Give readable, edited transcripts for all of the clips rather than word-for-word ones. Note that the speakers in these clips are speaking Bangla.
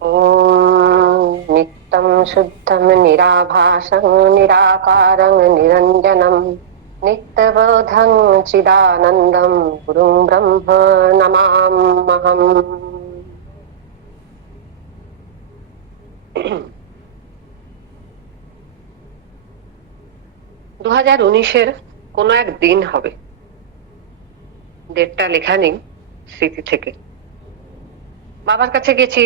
ॐ नित्यं शुद्धं निराभासं निराकारं निरञ्जनं नित्यबोधं चिदानन्दं गुरुं ब्रह्म नमाम्यहम्। 2019-এর কোনো এক দিন হবে, ডেটটা লেখা নেই স্মৃতি থেকে। বাবার কাছে গেছি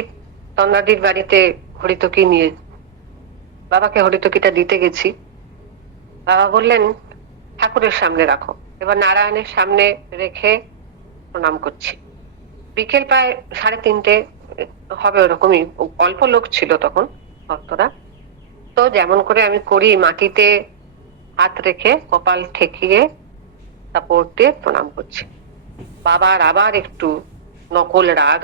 তন্নাদির বাড়িতে হরিতকি নিয়ে, বাবাকে হরিতকিটা দিতে গেছি। বাবা বললেন ঠাকুরের সামনে রাখো। এবার নারায়ণের সামনে রেখে প্রণাম করছি। বিকেল প্রায় 3:30 হবে, ওরকমই। অল্প লোক ছিল তখন, ভক্তরা। তো যেমন করে আমি করি, মাটিতে হাত রেখে কপাল ঠেকিয়ে সাপোর্ট দিয়ে প্রণাম করছি। বাবার আবার একটু নকল রাগ,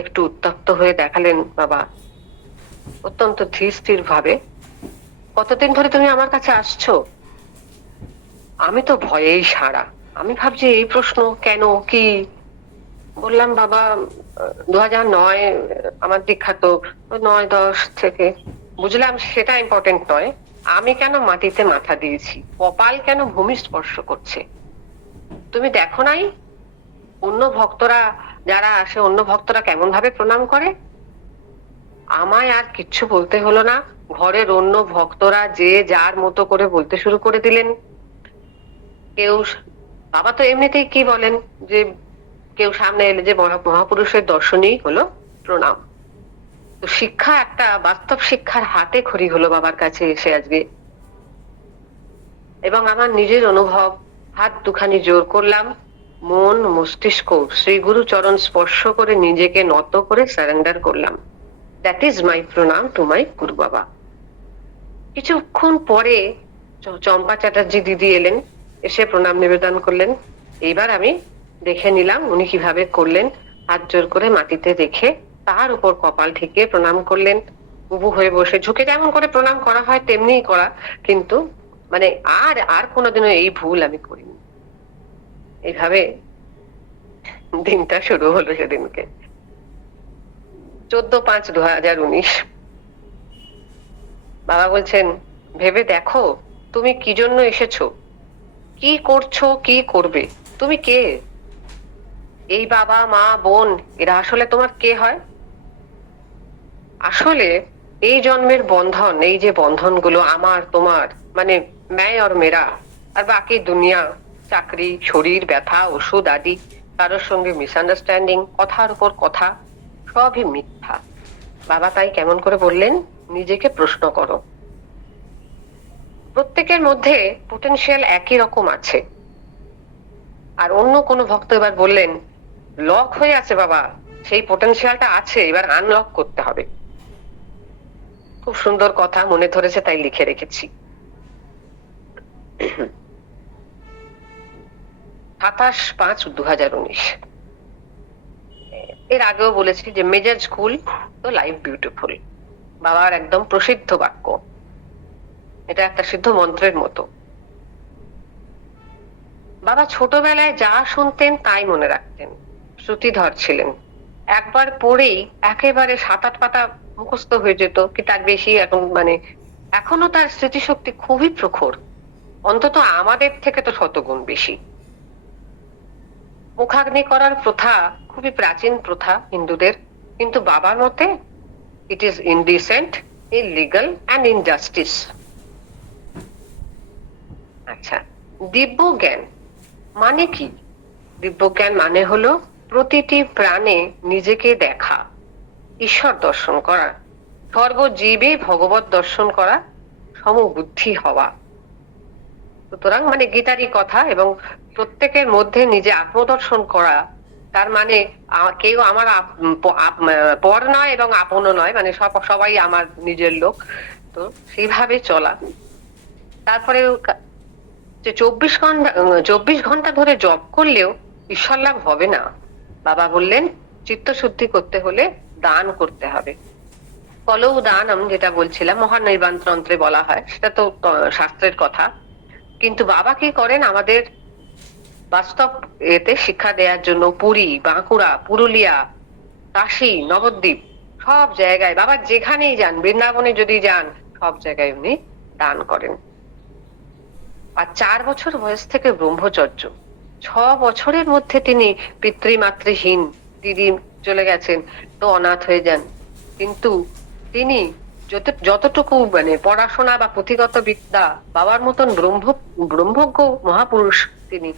একটু উত্তপ্ত হয়ে দেখালেন বাবা অত্যন্ত ধীর স্থির ভাবে, কতদিন ধরে তুমি আমার কাছে আসছো? আমি তো ভয়েই সারা। আমি ভাবছি এই প্রশ্ন কেন, কি? বললাম বাবা 2009 আমার দীক্ষা, তো 9-10 থেকে। বুঝলাম সেটা ইম্পর্টেন্ট নয়, আমি কেন মাটিতে মাথা দিয়েছি, কপাল কেন ভূমি স্পর্শ করছে। তুমি দেখো নাই অন্য ভক্তরা যারা আসে, অন্য ভক্তরা কেমন ভাবে প্রণাম করে? আমায় আর কিচ্ছু বলতে হলো না। ঘরের অন্য ভক্তরা যে যার মতো করে বলতে শুরু করে দিলেন। কেউ, বাবা তো এমনিতেই কি বলেন যে কেউ সামনে এলে যে মহাপুরুষের দর্শনই হলো প্রণাম। তো শিক্ষা, একটা বাস্তব শিক্ষার হাতে খড়ি হলো বাবার কাছে এসে আজকে। এবং আমার নিজের অনুভব, হাত দুখানি জোর করলাম, মন মস্তিষ্ক শ্রী গুরু চরণ স্পর্শ করে নিজেকে নত করে সারেন্ডার করলাম। দ্যাট ইজ মাই প্রণাম টু মাই গুরু বাবা। কিছুক্ষণ পরে চম্পা চ্যাটার্জি দিদি এলেন, এসে প্রণাম নিবেদন করলেন। এইবার আমি দেখে নিলাম উনি কিভাবে করলেন। হাত জোর করে মাটিতে রেখে তার উপর কপাল ঠেকিয়ে প্রণাম করলেন। উবু হয়ে বসে ঝুঁকে যেমন করে প্রণাম করা হয় তেমনিই করা, কিন্তু মানে আর আর কোনোদিনও এই ভুল আমি করিনি। এইভাবে দিনটা শুরু হলো সেদিনকে, 14/5/2019। বাবা বলছেন ভেবে দেখো তুমি কি জন্য এসেছো, কি করছো, কি করবে। তুমি কে? এই বাবা মা বোন এরা আসলে তোমার কে হয়? আসলে এই জন্মের বন্ধন, এই যে বন্ধনগুলো আমার তোমার, মানে ম্যায় আর মেরা, আর বাকি দুনিয়া, চাকরি, শরীর, ব্যথা, ওষুধ আদি, কারোর সঙ্গে মিসআন্ডারস্ট্যান্ডিং, কথার উপর কথা, সবই মিথ্যা। বাবা তাই কেমন করে বললেন, নিজেকে প্রশ্ন করো। প্রত্যেকের মধ্যে পোটেনশিয়াল একই রকম আছে। আর অন্য কোনো ভক্ত এবার বললেন লক হয়ে আছে বাবা, সেই পোটেনশিয়ালটা আছে, এবার আনলক করতে হবে। খুব সুন্দর কথা, মনে ধরেছে তাই লিখে রেখেছি। 27/5/2019। এর আগেও বলেছি যে মেজর স্কুল তো লাইফ বিউটিফুল, বাবার একদম প্রসিদ্ধ বাক্য। এটা একটা সিদ্ধ মন্ত্রের মতো। বাবা ছোটবেলায় যা শুনতেন তাই মনে রাখতেন, শ্রুতিধর ছিলেন। একবার পড়েই একেবারে 7-8 পাতা মুখস্থ হয়ে যেত, কি তার বেশি। এখন মানে এখনো তার স্মৃতিশক্তি খুবই প্রখর, অন্তত আমাদের থেকে তো শতগুণ বেশি। মুখাগ্নি করার প্রথা খুবই প্রাচীন প্রথা হিন্দুদের, কিন্তু বাবার মতে it is indecent, illegal and injustice. আচ্ছা, দিব্য জ্ঞান মানে কি? দিব্য জ্ঞান মানে হলো প্রতিটি প্রাণে নিজেকে দেখা, ঈশ্বর দর্শন করা, সর্বজীবে ভগবত দর্শন করা, সমবুদ্ধি হওয়া। সুতরাং মানে গীতারই কথা, এবং প্রত্যেকের মধ্যে নিজে আত্মদর্শন করা। তার মানে কেউ আমার পর নয় এবং আপনও নয়, মানে সবাই আমার নিজের লোক। তো সেইভাবে চলা। তারপরে যে 24 ঘন্টা ধরে জপ করলেও ঈশ্বর লাভ হবে না। বাবা বললেন চিত্তশুদ্ধি করতে হলে দান করতে হবে। কলৌ দানম যেটা বলছিলাম, মহানির্বাণ তন্ত্রে বলা হয়, সেটা তো শাস্ত্রের কথা। কিন্তু বাবা কি করেন আমাদের বাস্তব এতে শিক্ষা দেওয়ার জন্য পুরী, বাঁকুড়া, পুরুলিয়া, কাশী, নবদ্বীপ সব জায়গায় বাবা যেখানেই যান, বৃন্দাবনে যদি যান, সব জায়গায় উনি দান করেন। আর 4 বছর বয়স থেকে ব্রহ্মচর্য, 6 বছরের মধ্যে তিনি পিতৃমাতৃহীন, দিদি চলে গেছেন তো অনাথ হয়ে যান, কিন্তু তিনি যতটুকু মানে পড়াশোনা বা পুঁথিগত বিদ্যা, বাবার মতন ব্রহ্মজ্ঞ মহাপুরুষ তিনি,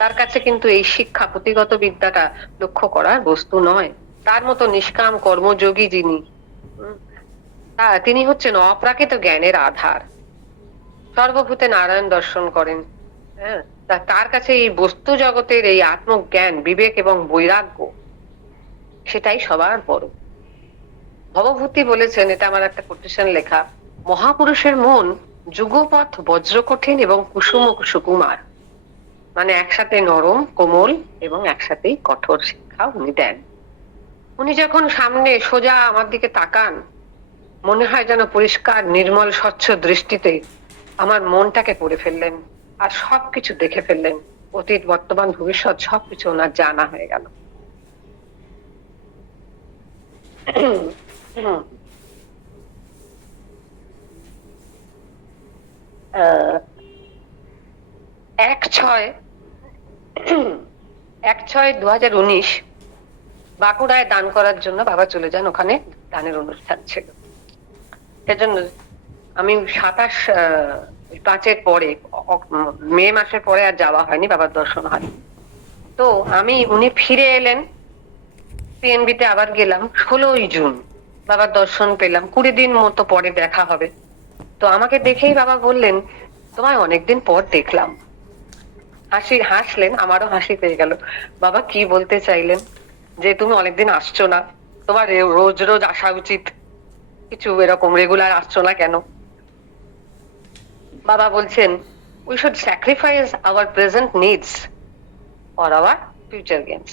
তার কাছে কিন্তু এই শিক্ষা পুঁথিগত বিদ্যাটা লক্ষ্য করার বস্তু নয়। তার মতো নিষ্কাম কর্মযোগী যিনি, তিনি হচ্ছেন অপ্রাকৃত জ্ঞানের আধার, সর্বভূতে নারায়ণ দর্শন করেন। হ্যাঁ, তার কাছে এই বস্তু জগতের এই আত্মজ্ঞান, বিবেক এবং বৈরাগ্য, সেটাই সবার বড়। ভবভূতি বলেছেন, এটা আমার একটা কোটেশন লেখা, মহাপুরুষের মন যুগপথ বজ্রকঠিন এবং কুসুম সুকুমার, মানে একসাথে নরম কোমল এবং একসাথেই কঠোর শিক্ষা উনি দেন। উনি যখন সামনে সোজা আমার দিকে তাকান, মনে হয় যেন পরিষ্কার নির্মল স্বচ্ছ দৃষ্টিতে আমার মনটাকে পড়ে ফেললেন আর সবকিছু দেখে ফেললেন। অতীত বর্তমান ভবিষ্যৎ সবকিছু ওনার জানা হয়ে গেল। আহ, 1/6/2019 বাঁকুড়ায় দান করার জন্য বাবা চলে যান, ওখানে দানের অনুষ্ঠান ছিল। সেজন্য আমি 27/5 পরে, মে মাসের পরে আর যাওয়া হয়নি, বাবার দর্শন হয়নি। তো উনি ফিরে এলেন, পিএনবিতে আবার গেলাম 16ই জুন, বাবার দর্শন পেলাম। 20 দিন মতো পরে দেখা হবে। তো আমাকে দেখেই বাবা বললেন, তোমায় অনেকদিন পর দেখলাম। হাসলেন, আমারও হাসি পেয়ে গেল। বাবা কি বলতে চাইলেন? যে তুমি অনেকদিন আসছো না, তোমার রোজ রোজ আসা উচিত, কিছু এরকম রেগুলার আসছো না কেন? বাবা বলছেন, we should sacrifice our present needs for our future gains.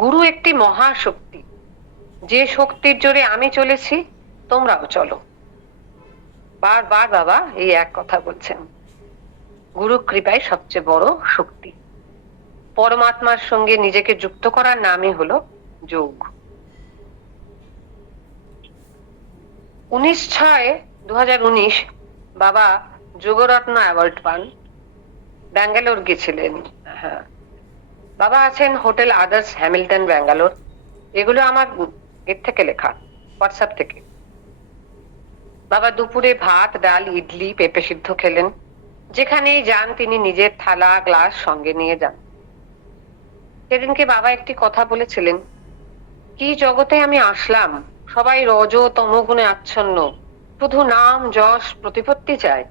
গুরু একটি মহাশক্তি, যে শক্তির জোরে আমি চলেছি, তোমরাও চলো। বারবার বাবা এই এক কথা বলছেন। গুরু কৃপাই সবচেয়ে বড় শক্তি। পরমাত্মার সঙ্গে নিজেকে যুক্ত করার নামই হলো যোগ। 19/6/2019 বাবা যোগরত্ন অ্যাওয়ার্ড পান, ব্যাঙ্গালোর গেছিলেন। হ্যাঁ, বাবা আছেন হোটেল আদার্স, হ্যামিল্টন, ব্যাঙ্গালোর। এগুলো আমার এর থেকে লেখা, হোয়াটসঅ্যাপ থেকে। বাবা দুপুরে ভাত, ডাল, ইডলি, পেঁপে সিদ্ধ খেলেন। যেখানেই যান তিনি নিজের থালা গ্লাস সঙ্গে নিয়ে যান। সেদিনকে বাবা একটি কথা বলেছিলেন, কি জগতে আমি আসলাম, সবাই রজ তমগুণে আচ্ছন্ন, শুধু নাম যশ প্রতিপত্তি চায়,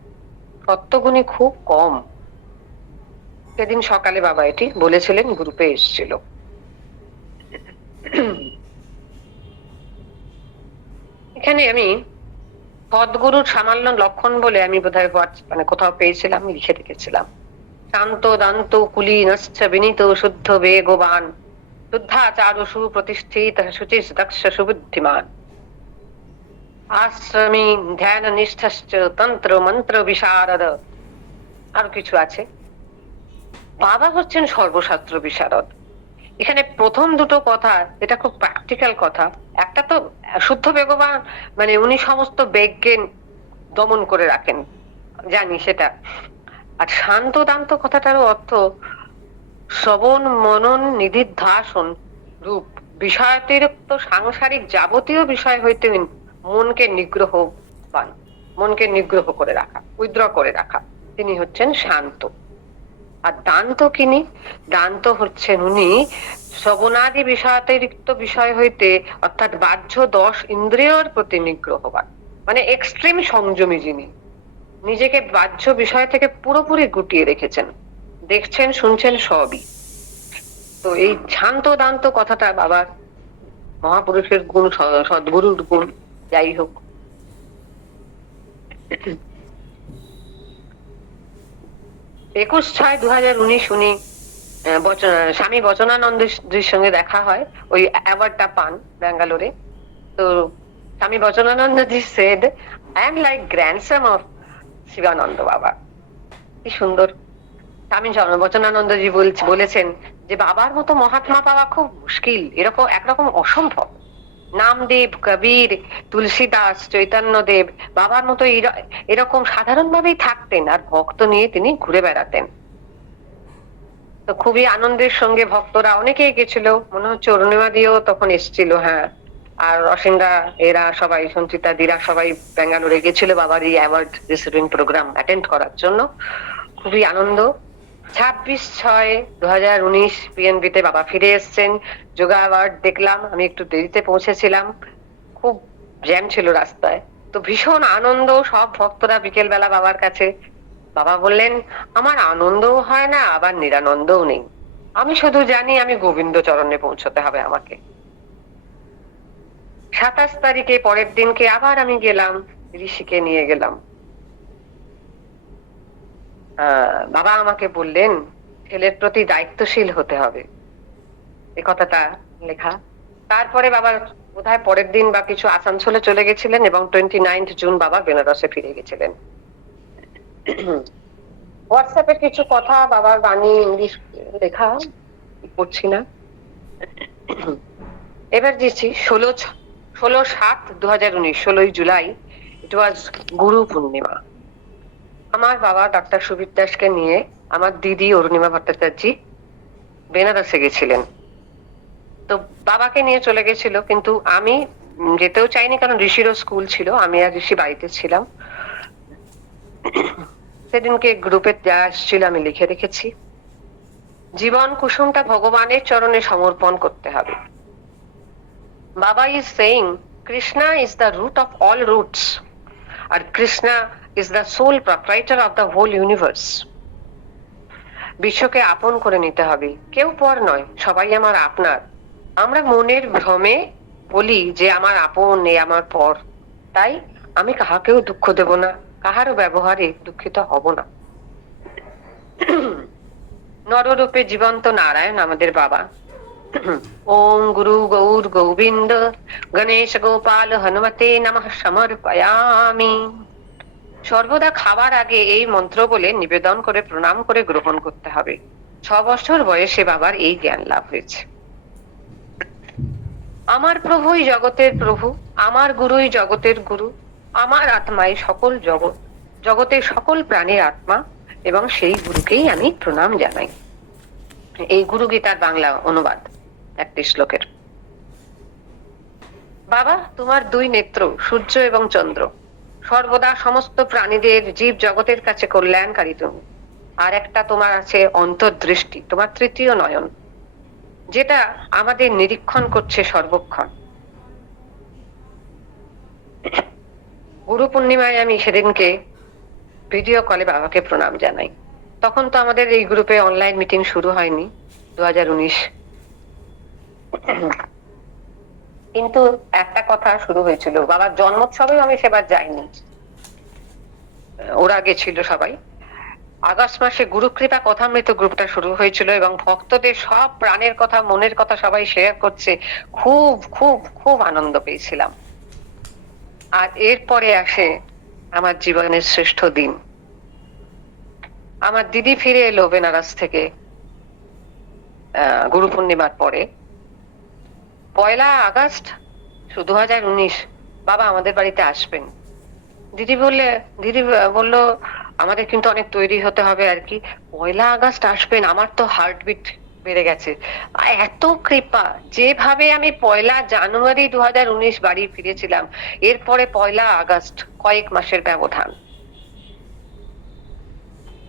সত্যগুণী খুব কম। সেদিন সকালে বাবা এটি বলেছিলেন, গ্রুপে এসেছিল। এখানে আমি সদ্গুরুর সামান্য লক্ষণ বলে আমি বোধহয় মানে কোথাও পেয়েছিলাম, লিখে রেখেছিলাম। শান্ত দান্ত কুলীনশ্চ বিনীত শুদ্ধ বেগবান, শুদ্ধাচারু সুপ্রতিষ্ঠিত শুচির দক্ষ সুবুদ্ধিমান, আশ্রমী ধ্যান নিষ্ঠশ্চ তন্ত্র মন্ত্র বিশারদ। আরো কিছু আছে। বাবা হচ্ছেন সর্বশাস্ত্র বিশারদ। এখানে প্রথম দুটো কথা, এটা খুব প্র্যাকটিক্যাল কথা। একটা তো শুদ্ধ বেগবান, মানে উনি সমস্ত বেগকে দমন করে রাখেন, জানি সেটা। আর শান্ত দান্ত কথাটারও অর্থ শ্রবণ মনন নিধিধ্যাসন রূপ বিষয়াতিরিক্ত সাংসারিক যাবতীয় বিষয় হইতে মনকে নিগ্রহ করে রাখা, উইথড্র করে রাখা। তিনি হচ্ছেন শান্ত। আর দান্ত কিনি? দান্ত হচ্ছেন উনি শ্রবণাদি বিষয়াতিরিক্ত বিষয় হইতে, অর্থাৎ বাহ্য 10 ইন্দ্রিয়র প্রতি নিগ্রহবান, মানে এক্সট্রিম সংযমী যিনি, নিজেকে বাহ্য বিষয় থেকে পুরোপুরি গুটিয়ে রেখেছেন, দেখছেন শুনছেন সবই। তো এই শান্ত দান্ত কথাটা বাবার মহাপুরুষের গুণ, সদ্গুরুর গুণ। যাই হোক, 21/6/2019 উনি স্বামী বচনানন্দের সঙ্গে দেখা হয়, ওই অ্যাওয়ার্ডটা পান ব্যাঙ্গালোরে। তো স্বামী বচনানন্দজি said, I am like grandson of Shivananda Baba. কি সুন্দর। স্বামী বচনানন্দজি বলেছেন যে বাবার মতো মহাত্মা পাওয়া খুব মুশকিল, এরকম একরকম অসম্ভব। নামদেব, কবির, তুলসীদাস, চৈতন্যদেব বাবার মতো এরকম সাধারণ ভাবেই থাকতেন, আর ভক্ত নিয়ে তিনি ঘুরে বেড়াতেন। তো খুবই আনন্দের সঙ্গে ভক্তরা অনেকেই গেছিল, মনে হচ্ছে অরুণিমা দিও তখন এসেছিল, হ্যাঁ। আর অসীমদা, এরা সবাই, সঞ্চিতা দিরা সবাই বেঙ্গালুরে গেছিল বাবার এই অ্যাওয়ার্ড রিসিভিং প্রোগ্রাম অ্যাটেন্ড করার জন্য। খুবই আনন্দ। 26/6/2019 পিএনবি তে বাবা ফিরে এসেছেন। যোগা অ্যাওয়ার্ড দেখলাম, আমি একটু দেরিতে পৌঁছেছিলাম, খুব জ্যাম ছিল রাস্তায়। তো ভীষণ আনন্দ, সব ভক্তরা বিকেল বেলা বাবার কাছে। বাবা বললেন, আমার আনন্দও হয় না, আবার নিরানন্দও নেই, আমি শুধু জানি আমি গোবিন্দ চরণে পৌঁছতে হবে আমাকে। 27 তারিখে পরের দিনকে আবার আমি গেলাম, ঋষিকে নিয়ে গেলাম। বাবা আমাকে বললেন, ছেলের প্রতি দায়িত্বশীল হতে হবে, এ কথাটা লেখা। তারপরে বাবা বোধহয় পরের দিন বা কিছু আসানসোলে চলে গেছিলেন, এবং 29 জুন বাবা বেনারসে ফিরে গেছিলেন। হোয়াটসঅ্যাপে কিছু কথা বাবার বাণী ইংলিশ লেখা, পড়ছি না। এবার দিচ্ছি 16/7/2019, 16ই জুলাই। ইট ওয়াজ গুরু পূর্ণিমা। আমার বাবা ডক্টর সুবীর দাসকে নিয়ে আমার দিদি অরুণিমা ভট্টাচার্য বেনারসে গেছিলেন। তো বাবাকে নিয়ে চলে গেছিল, কিন্তু আমি যেতেও চাইনি, কারণ ঋষিরও স্কুল ছিল, আমি আর ঋষি বাড়িতে ছিলাম। সেদিনকে গ্রুপে যা আসছিল আমি লিখে রেখেছি, জীবন কুসুমটা ভগবানের চরণে সমর্পণ করতে হবে। Baba is saying Krishna is the root of all roots, আর Krishna is the sole proprietor of the whole universe. বিশ্বকে আপন করে নিতে হবে, কেউ পর নয়, সবাই আমার আপনার। আমরা মনের ভ্রমে বলি যে আমার আপন, এ আমার পর, তাই আমি কাহাকেও দুঃখ দেব না, কাহারও ব্যবহারে দুঃখিত হব না। নররূপে জীবন্ত নারায়ণ আমাদের বাবা। ওম গুরু গৌর গোবিন্দ গণেশ গোপাল হনুমতে নমঃ সমর্পয়ামি। সর্বদা খাবার আগে এই মন্ত্র বলে নিবেদন করে প্রণাম করে গ্রহণ করতে হবে। 6 বছর বয়সে বাবার এই জ্ঞান লাভ হয়েছে। আমার প্রভুই জগতের প্রভু, আমার গুরুই জগতের গুরু, আমার আত্মাই সকল জগৎ, জগতের সকল প্রাণীর আত্মা, এবং সেই গুরুকেই আমি প্রণাম জানাই। এই গুরু গীতার বাংলা অনুবাদ একটি শ্লোকের। বাবা, তোমার 2 নেত্র, সূর্য এবং চন্দ্র, সর্বদা সমস্ত প্রাণীদের, জীব জগতের কাছে কল্যাণকারী তুমি। আর একটা তোমার আছে অন্তর্দৃষ্টি, তোমার 3য় নয়ন, যেটা আমাদের নিরীক্ষণ করছে সর্বক্ষণ। গুরু পূর্ণিমায় আমি সেদিনকে ভিডিও কলে বাবাকে প্রণাম জানাই। তখন তো আমাদের এই গ্রুপে অনলাইন মিটিং শুরু হয়নি, 2019। কিন্তু একটা কথা শুরু হয়েছিল, বাবার জন্মোৎসবেও আমি সেবার যাইনি, ওরা গেছিল সবাই। আগস্ট মাসে গুরুকৃপা কথামৃত গ্রুপটা শুরু হয়েছিল, এবং ভক্তদের সব প্রাণের কথা, মনের কথা সবাই শেয়ার করছে, খুব খুব খুব আনন্দ পেয়েছিলাম। আর এরপরে আসে আমার জীবনের শ্রেষ্ঠ দিন। আমার দিদি ফিরে এলো বেনারস থেকে গুরু পূর্ণিমার পরে, 1 আগস্ট 2019 বাবা আমাদের বাড়িতে আসবেন। দিদি বললো আমাদের কিন্তু অনেক তৈরি হতে হবে আর কি, 1 আগস্ট আসবেন। আমার তো হার্টবিট বেড়ে গেছে, এত কৃপা। যেভাবে আমি 1 জানুয়ারি 2019 বাড়ি ফিরেছিলাম, এরপরে 1 আগস্ট, কয়েক মাসের ব্যবধান।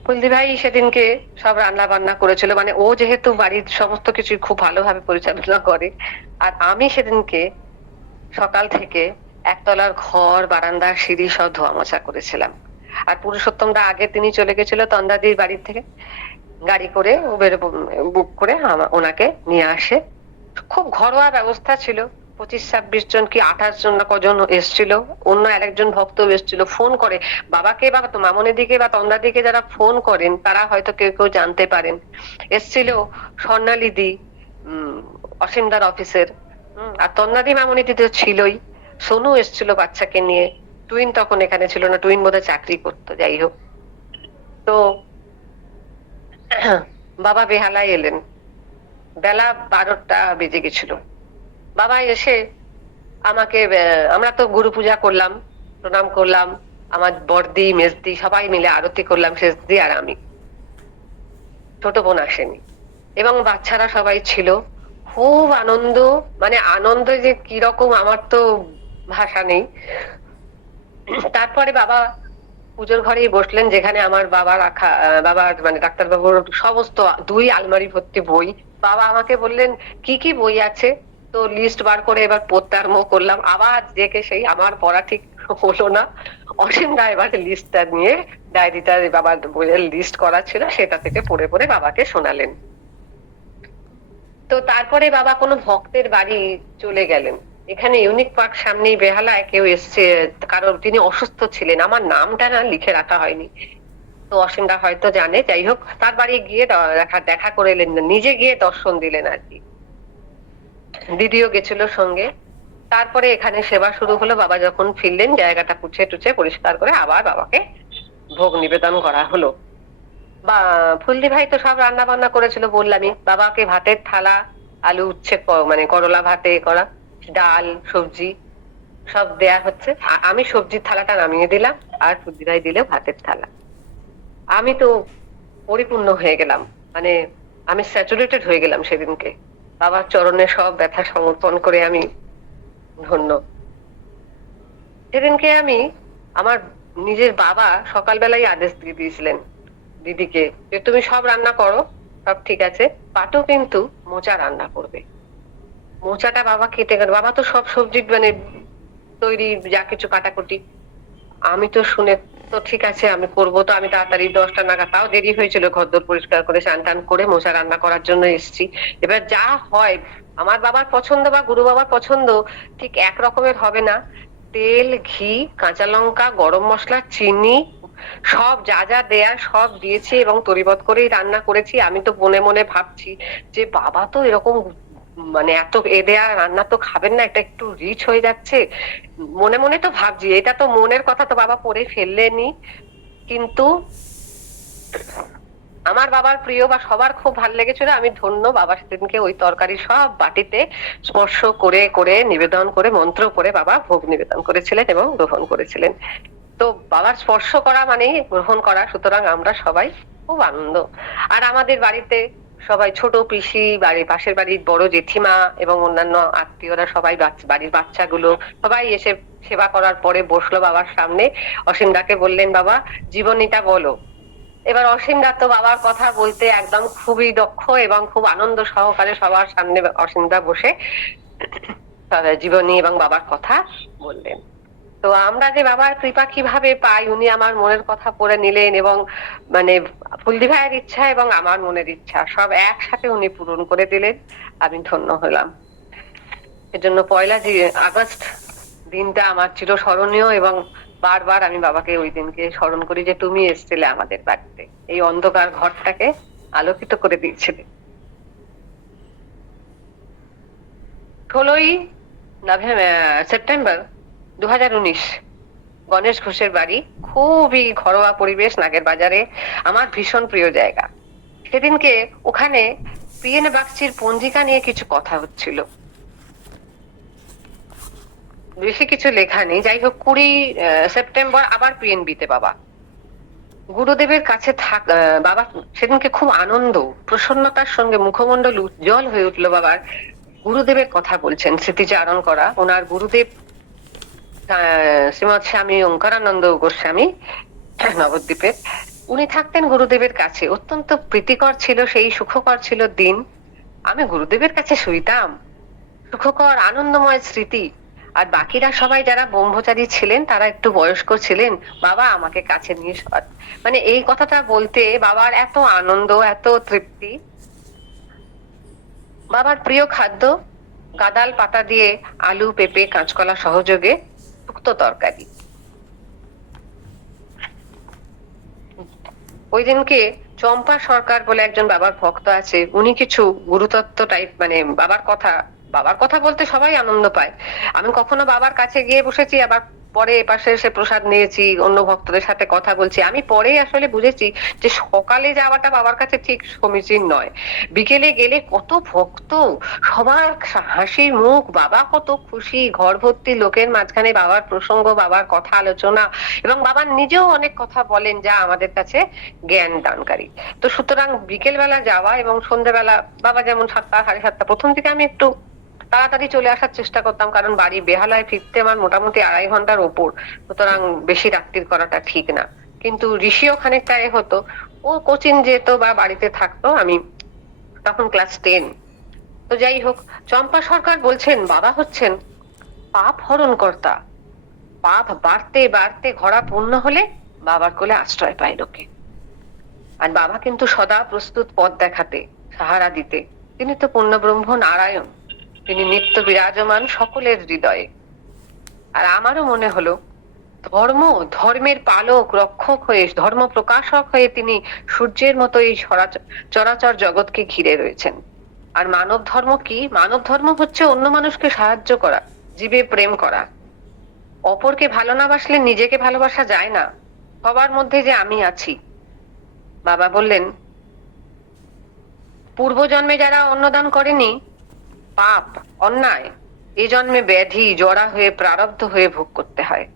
কুলদি ভাই সেদিনকে সব রান্না বান্না করেছিল, মানে ও যেহেতু বাড়ির সমস্ত কিছু খুব ভালোভাবে পরিচালনা করে, আর আমি সেদিনকে সকাল থেকে একতলার ঘর, বারান্দা, সিঁড়ি সব ধোয়া মোছা করেছিলাম। আর পুরুষোত্তম দা আগে তিনি চলে গেছিল তন্দাদির বাড়ির থেকে, গাড়ি করে উবের বুক করে ওনাকে নিয়ে আসে। খুব ঘরোয়া ব্যবস্থা ছিল। 25-26 জন কি 28 জন না কজন এসছিল, অন্য আরেকজন ভক্ত এসছিল। ফোন করে বাবাকে বা মামনি দিকে বা তন্দ্রা দিকে যারা ফোন করেন, তারা হয়তো কেউ কেউ জানতে পারেন। এসছিল স্বর্ণালী দি, অসীমদার অফিসের, আর তন্দ্রাদি মামনি দি তো ছিলই। সোনু এসছিল বাচ্চাকে নিয়ে, টুইন তখন এখানে ছিল না, টুইন বোধহয় চাকরি করতো, যাই হোক। তো বাবা বেহালায় এলেন, বেলা 12টা বেজে গেছিল। বাবা এসে আমাকে আমরা তো গুরু পূজা করলাম, প্রণাম করলাম, আমার বড়দি মেজদি সবাই মিলে আরতি করলাম, শেষদি আর আমি, ছোট বোন আসেনি, এবং বাচ্চারা সবাই ছিল। খুব আনন্দ, মানে আনন্দ যে কিরকম আমার তো ভাষা নেই। তারপরে বাবা পুজোর ঘরেই বসলেন, যেখানে আমার বাবা রাখা, বাবার মানে ডাক্তারবাবুর সমস্ত 2 আলমারি ভর্তি বই। বাবা আমাকে বললেন কি কি বই আছে, তো লিস্ট বার করে এবার পড়তে আরম্ভ করলাম। আবার দেখে সেই আমার পড়া ঠিক হলো না। অসীম দা এবার লিস্টটা নিয়ে, ডায়েরিটা বাবার বইয়ের লিস্ট করা ছিল, সেটা থেকে পড়ে পড়ে বাবাকে শোনালেন। তো তারপরে বাবা কোনো ভক্তের বাড়ি চলে গেলেন। এখানে ইউনিক পার্ক সামনেই বেহালায় কেউ এসছে, কারণ তিনি অসুস্থ ছিলেন, আমার নামটা না লিখে রাখা হয়নি, তো অসীমদা হয়তো জানে। যাই হোক, তার বাড়ি গিয়ে দেখা দেখা করে এলেন না, নিজে গিয়ে দর্শন দিলেন আর কি। দিদিও গেছিল সঙ্গে। তারপরে এখানে সেবা শুরু হলো। বাবা যখন ফিরলেন, জায়গাটা পুছে টুছে পরিষ্কার করে আবার বাবাকে ভোগ নিবেদন করা হলো। বা ফুলদি ভাই তো সব রান্না বান্না করেছিল বললামই। বাবাকে ভাতের থালা, আলু উচ্ছে মানে করলা ভাতে করা, ডাল সবজি সব দেয়া হচ্ছে। আমি সবজির থালাটা নামিয়ে দিলাম, আর ফুলদি ভাই দিলে ভাতের থালা। আমি তো পরিপূর্ণ হয়ে গেলাম, মানে আমি স্যাচুরেটেড হয়ে গেলাম সেদিনকে। বাবার চরণে সব ব্যথা সমর্পণ করে আমি ধন্য। সেদিনকে আমি, আমার নিজের বাবা সকালবেলায় আদেশ দিয়ে দিয়েছিলেন দিদিকে যে তুমি সব রান্না করো, সব ঠিক আছে, পাটো কিন্তু মোচা রান্না করবে। মোচাটা বাবা কেটে গেল, বাবা তো সব সবজি মানে তৈরি যা কিছু কাটাকুটি। আমি তো শুনে, তো ঠিক আছে আমি করবো। তো আমি তাড়াতাড়ি 10টা নাগাদ, তাও দেরি হয়েছিল, ঘরদোর পরিষ্কার করে স্নান টান করে মোচা রান্না করার জন্য এসেছি। এবার যা হয়, আমার বাবার পছন্দ বা গুরু বাবার পছন্দ ঠিক এক রকমের হবে না। তেল, ঘি, কাঁচা লঙ্কা, গরম মশলা, চিনি, সব যা যা দেয়া সব দিয়েছি এবং তরিবত করেই রান্না করেছি। আমি তো মনে মনে ভাবছি যে বাবা তো এরকম মানে এত এ দেয়া রান্না তো খাবেন না, এটা একটু রিচ হয়ে যাচ্ছে। মনে মনে তো ভাবছি, এটা তো মনের কথা, তো বাবা পড়ে ফেললেনি। কিন্তু আমার বাবার প্রিয় বা সবার খুব ভালো লেগেছিল, আমি ধন্য। বাবা সেদিনকে ওই তরকারি সব বাটিতে স্পর্শ করে করে নিবেদন করে মন্ত্র করে বাবা ভোগ নিবেদন করেছিলেন এবং গ্রহণ করেছিলেন। তো বাবার স্পর্শ করা মানেই গ্রহণ করা, সুতরাং আমরা সবাই খুব আনন্দ। আর আমাদের বাড়িতে সবাই, ছোট পিসি, বাড়ির পাশের বাড়ির বড় জেঠিমা এবং অন্যান্য আত্মীয়রা সবাই, বাড়ির বাচ্চাগুলো সবাই এসে সেবা করার পরে বসলো বাবার সামনে। অসীম দাকে বললেন বাবা জীবনীটা বলো। এবার অসীম দা তো বাবার কথা বলতে একদম খুবই দক্ষ, এবং খুব আনন্দ সহকারে সবার সামনে অসীম দা বসে জীবনী এবং বাবার কথা বললেন। তো আমরা যে বাবার কৃপা কিভাবে পাই, উনি আমার মনের কথা পড়ে নিলেন, এবং মানে ফুলদি ভাইয়ের ইচ্ছা এবং আমার মনের ইচ্ছা সব একসাথে উনি পূরণ করে দিলেন। আমি ধন্য হলাম। এজন্য 1লা আগস্ট দিনটা আমার চিরস্মরণীয়, এবং বারবার আমি বাবাকে ওই দিনকে স্মরণ করি যে তুমি এসেছিলে আমাদের বাড়িতে, এই অন্ধকার ঘরটাকে আলোকিত করে দিয়েছিলে। 16ই সেপ্টেম্বর 2019, গণেশ ঘোষের বাড়ি, খুবই ঘরোয়া পরিবেশ, নাগের বাজারে, আমার ভীষণ প্রিয় জায়গা। সেদিনকে ওখানে পিএন বাগচির পঞ্জিকা নিয়ে কিছু কথা হচ্ছিল, বেশি কিছু লেখা নেই। যাই হোক, 20 সেপ্টেম্বর আবার পিএনবিতে বাবা গুরুদেবের কাছে বাবা সেদিনকে খুব আনন্দ প্রসন্নতার সঙ্গে মুখমণ্ডল উজ্জ্বল হয়ে উঠলো বাবার। গুরুদেবের কথা বলছেন, স্মৃতিচারণ করা। ওনার গুরুদেব শ্রীমৎ স্বামী ওঙ্কারানন্দ গোস্বামী নবদ্বীপের, উনি থাকতেন গুরুদেবের কাছে। অত্যন্ত প্রীতিকর ছিল সেই, সুখকর ছিল দিন। আমি গুরুদেবের কাছে শুইতাম, সুখকর আনন্দময় স্মৃতি। আর বাকিরা সবাই যারা ব্রহ্মচারী ছিলেন তারা একটু বয়স্ক ছিলেন, বাবা আমাকে কাছে নিয়ে শোয়াত। মানে এই কথাটা বলতে বাবার এত আনন্দ, এত তৃপ্তি। বাবার প্রিয় খাদ্য গাদাল পাতা দিয়ে আলু, পেঁপে, কাঁচকলা সহযোগে শুক্তো তরকারি। ওই দিনকে চম্পা সরকার বলে একজন বাবার ভক্ত আছে, উনি কিছু গুরুতত্ত্ব টাইপ, মানে বাবার কথা বলতে সবাই আনন্দ পায়। আমি কখনো বাবার কাছে গিয়ে বসেছি, আবার পরে এপাশে এসে প্রসাদ নিয়েছি, অন্য ভক্তদের সাথে কথা বলছি। আমি পরে আসলে বুঝেছি যে সকালে যাওয়াটা বাবার কাছে ঠিক সমীচীন নয়। বিকেলে গেলে কত ভক্ত, সবার হাসির মুখ, বাবা কত খুশি, ঘর ভর্তি লোকের মাঝখানে বাবার প্রসঙ্গ, বাবার কথা আলোচনা, এবং বাবা নিজেও অনেক কথা বলেন যা আমাদের কাছে জ্ঞান দানকারী। তো সুতরাং বিকেল বেলা যাওয়া এবং সন্ধ্যাবেলা বাবা যেমন 7টা 7:30, প্রথম দিকে আমি একটু তাড়াতাড়ি চলে আসার চেষ্টা করতাম, কারণ বাড়ি বেহালায় ফিরতে আমার মোটামুটি 2.5 ঘন্টার ওপর, সুতরাং বেশি রাত্রির করাটা ঠিক না। কিন্তু ঋষিও খানিকটা হতো, ও কোচিং যেত বা বাড়িতে থাকতো, আমি তখন ক্লাস 10। তো যাই হোক, চম্পা সরকার বলছেন বাবা হচ্ছেন পাপ হরণ কর্তা। পাপ বাড়তে বাড়তে ঘোড়া পূর্ণ হলে বাবার কোলে আশ্রয় পায় লোকে। আর বাবা কিন্তু সদা প্রস্তুত পথ দেখাতে, সাহারা দিতে। তিনি তো পূর্ণব্রহ্ম নারায়ণ, তিনি নিত্য বিরাজমান সকলের হৃদয়ে। আর আমারও মনে হলো ধর্মের পালক রক্ষক হয়ে, ধর্ম প্রকাশক হয়ে তিনি সূর্যের মতো এই চরাচর জগৎকে ঘিরে রয়েছেন। আর মানব ধর্ম কি? মানব ধর্ম হচ্ছে অন্য মানুষকে সাহায্য করা, জীবে প্রেম করা। অপরকে ভালো না বাসলে নিজেকে ভালোবাসা যায় না। সবার মধ্যে যে আমি আছি। বাবা বললেন, পূর্বজন্মে যারা অন্নদান করেনি, পাপ অন্যায় এ জন্মে ব্যাধি জড়া হয়ে প্রারব্ধ হয়ে ভোগ করতে হয়।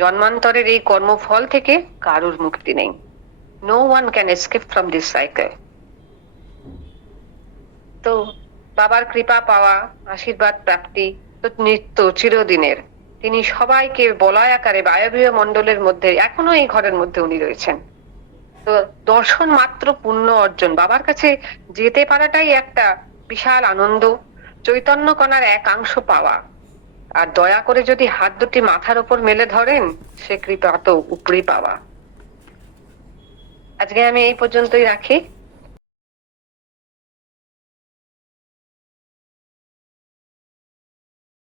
জন্মান্তরের এই কর্মফল থেকে কারুর মুক্তি নেই। No one can escape from this cycle. তো বাবার কৃপা পাওয়া, আশীর্বাদ প্রাপ্তি তো নিত্য চিরদিনের। তিনি সবাইকে বলয় আকারে বায়বীয় মণ্ডলের মধ্যে, এখনো এই ঘরের মধ্যে উনি রয়েছেন। তো দর্শন মাত্র পুণ্য অর্জন, বাবার কাছে যেতে পারাটাই একটা বিশাল আনন্দ, চৈতন্য কণার একাংশ পাওয়া। আর দয়া করে যদি হাত দুটি মাথার উপর মেলে ধরেন, সে কৃপা তো উপরি পাওয়া। আজকে আমি এই পর্যন্তই রাখি।